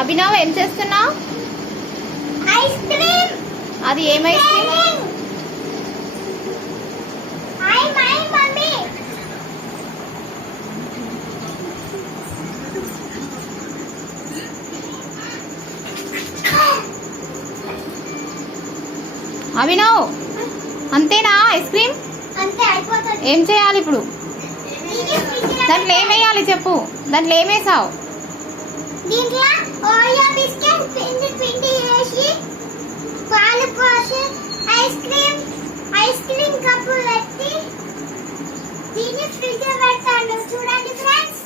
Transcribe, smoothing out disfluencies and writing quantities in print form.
అభినవ్ ఏం చేస్తున్నావు? Ice cream. అది ఏం ice cream? My mummy. Abhinav అంతేనా ఐస్ క్రీమ్? అంతే అయిపోతుంది. ఏం చేయాలి ఇప్పుడు? దాంట్లో ఏమేయాలి చెప్పు. దాంట్లో ఏమేసావు? దీంట్లో ఓరియో బిస్కెట్ పిండి పిండి వేసి పాలు పోసి ఐస్ క్రీమ్ కప్పు పెట్టి దీన్ని ఫ్రిడ్జ్ లో పెడతాను. చూడండి ఫ్రెండ్స్.